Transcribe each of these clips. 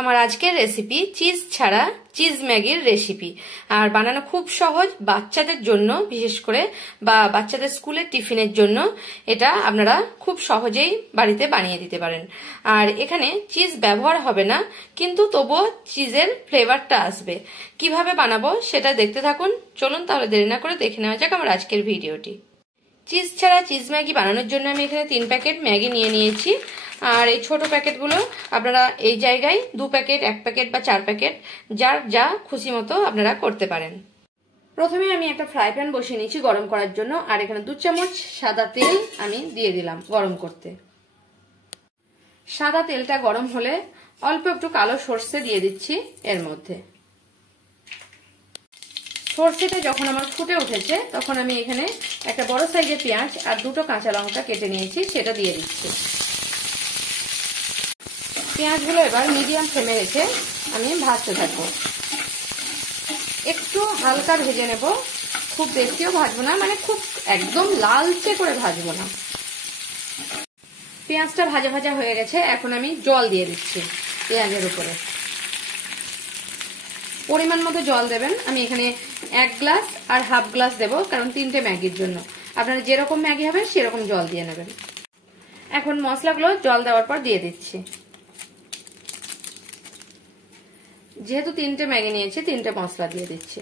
আমার আজকের recipe cheese ছাড়া চিজ ম্যাগির রেসিপি। আর বানানো খুব সহজ, বাচ্চাদের জন্য বিশেষ করে, বা বাচ্চাদের স্কুলের টিফিনের জন্য এটা আপনারা খুব সহজেই বাড়িতে বানিয়ে দিতে পারেন। আর এখানে চিজ ব্যবহার হবে না, কিন্তু তবুও চিজের ফ্লেভারটা আসবে। কিভাবে বানাবো সেটা দেখতে থাকুন। চলুন তাহলে দেরি না করে দেখে নেওয়া যাক আমার আজকের ভিডিওটি। চিজ ছাড়া চিজ ম্যাগি বানানোর জন্য আমি এখানে 3 প্যাকেট ম্যাগি নিয়ে নিয়েছি। আর এই ছোট প্যাকেটগুলো আপনারা এই জায়গায় 2 প্যাকেট, 1 প্যাকেট বা 4 প্যাকেট যার যা খুশি মতো আপনারা করতে পারেন। প্রথমে আমি একটা ফ্রাই প্যান বসিয়ে নিয়েছি গরম করার জন্য। আর এখানে 2 চামচ সাদা তেল আমি দিয়ে দিলাম গরম করতে। সাদা তেলটা গরম হলে অল্প একটু কালো সর্ষে দিয়ে দিচ্ছি এর মধ্যে। সর্ষেটা যখন আমার ফুটে উঠেছে তখন আমি এখানে একটা বড় সাইজের পেঁয়াজ আর 2টো কাঁচা লঙ্কা কেটে নিয়েছি, সেটা দিয়ে দিচ্ছি। পেঁয়াজগুলো এবার মিডিয়াম ফ্লেমে রেখে আমি ভাজতে থাকবো। একটু হালকা ভেজে নেব, খুব বেশিও ভাজবো না, মানে খুব একদম লালচে করে ভাজবো না। পেঁয়াজটা ভাজা ভাজা হয়ে গেছে, এখন আমি জল দিয়ে দিচ্ছি পেঁয়াজের উপরে। পরিমাণ মতো জল দেবেন। আমি এখানে 1 গ্লাস আর হাফ গ্লাস দেবো, কারণ 3টে ম্যাগির জন্য। আপনারা যেরকম ম্যাগি হবে সেরকম জল দিয়ে নেবেন। এখন মশলাগুলো জল দেওয়ার পর দিয়ে দিচ্ছি। যেহেতু 3টে ম্যাগি নিয়েছি, 3টে মশলা দিয়ে দিচ্ছি।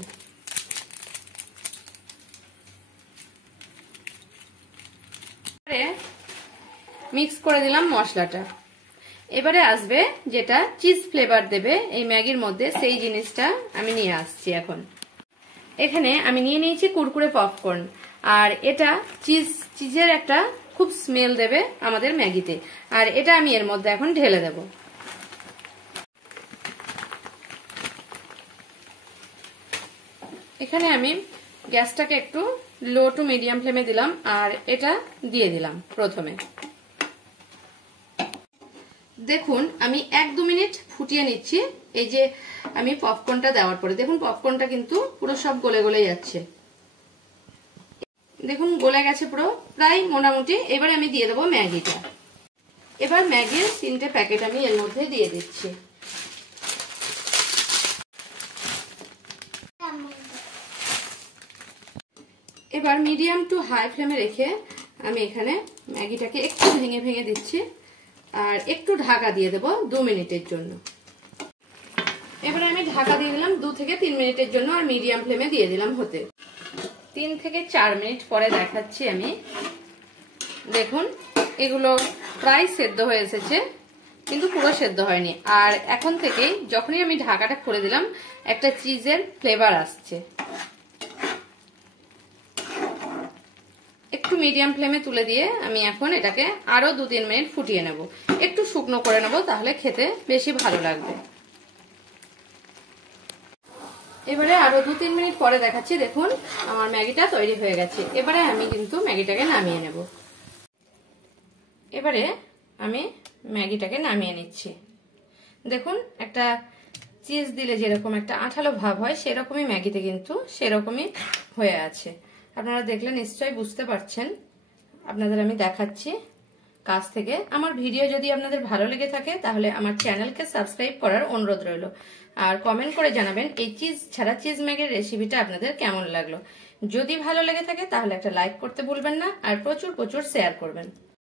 মিক্স করে দিলাম মশলাটা। এবারে আসবে যেটা চিজ ফ্লেভার দেবে এই ম্যাগির মধ্যে, সেই জিনিসটা আমি নিয়ে আসছি। এখন এখানে আমি নিয়ে নিয়েছি কুরকুরে পপকর্ন। আর এটা চিজের একটা খুব স্মেল দেবে আমাদের ম্যাগিতে। আর এটা আমি এর মধ্যে এখন ঢেলে দেব। এখানে আমি গ্যাসটাকে একটু লো টু মিডিয়াম ফ্লেমে দিলাম আর এটা দিয়ে দিলাম প্রথমে। দেখুন আমি 1-2 মিনিট ফুটিয়ে নিচ্ছি। এই যে আমি পপকর্নটা দেওয়ার পরে দেখুন পপকর্নটা কিন্তু পুরো সব গলে গলে যাচ্ছে। দেখুন গলে গেছে পুরো, প্রায় মোটামুটি। এবার আমি দিয়ে দেবো ম্যাগিটা। এবার ম্যাগির 3টে প্যাকেট আমি এর মধ্যে দিয়ে দিচ্ছি। এবার মিডিয়াম টু হাই ফ্লেমে রেখে আমি এখানে ম্যাগিটাকে একটু ভেঙে ভেঙে দিচ্ছি আর একটু ঢাকা দিয়ে দেবো 2 মিনিটের জন্য। এবারে আমি ঢাকা দিয়ে দিলাম 2 থেকে 3 মিনিটের জন্য, আর মিডিয়াম ফ্লেমে দিয়ে দিলাম হতে। 3 থেকে 4 মিনিট পরে দেখাচ্ছি আমি। দেখুন এগুলো প্রায় সেদ্ধ হয়ে এসেছে, কিন্তু পুরো সেদ্ধ হয়নি। আর এখন থেকেই যখনই আমি ঢাকাটা খুলে দিলাম একটা চিজের ফ্লেভার আসছে। একটু মিডিয়াম ফ্লেমে তুলে দিয়ে আমি এখন এটাকে আরো 2-3 মিনিট ফুটিয়ে নেব। একটু শুকনো করে নেব, তাহলে খেতে বেশি ভালো লাগবে। এবারে আরো 2-3 মিনিট পরে দেখাচ্ছি। দেখুন আমার ম্যাগিটা তৈরি হয়ে গেছে। এবারে আমি কিন্তু ম্যাগিটাকে নামিয়ে নেব। এবারে আমি ম্যাগিটাকে নামিয়ে নিচ্ছি। দেখুন একটা চিজ দিলে যেরকম একটা আঠালো ভাব হয়, সেরকমই ম্যাগিতে কিন্তু সেরকমই হয়ে আছে। আপনারা দেখলে নিশ্চয়ই বুঝতে পারছেন। আপনাদের আমি দেখাচ্ছি কাছ থেকে। আমার ভিডিও যদি আপনাদের ভালো লেগে থাকে তাহলে আমার চ্যানেলকে সাবস্ক্রাইব করার অনুরোধ রইল। আর কমেন্ট করে জানাবেন এই চিজ ছাড়া চিজ ম্যাগির রেসিপিটা আপনাদের কেমন লাগলো। যদি ভালো লেগে থাকে তাহলে একটা লাইক করতে ভুলবেন না, আর প্রচুর প্রচুর শেয়ার করবেন।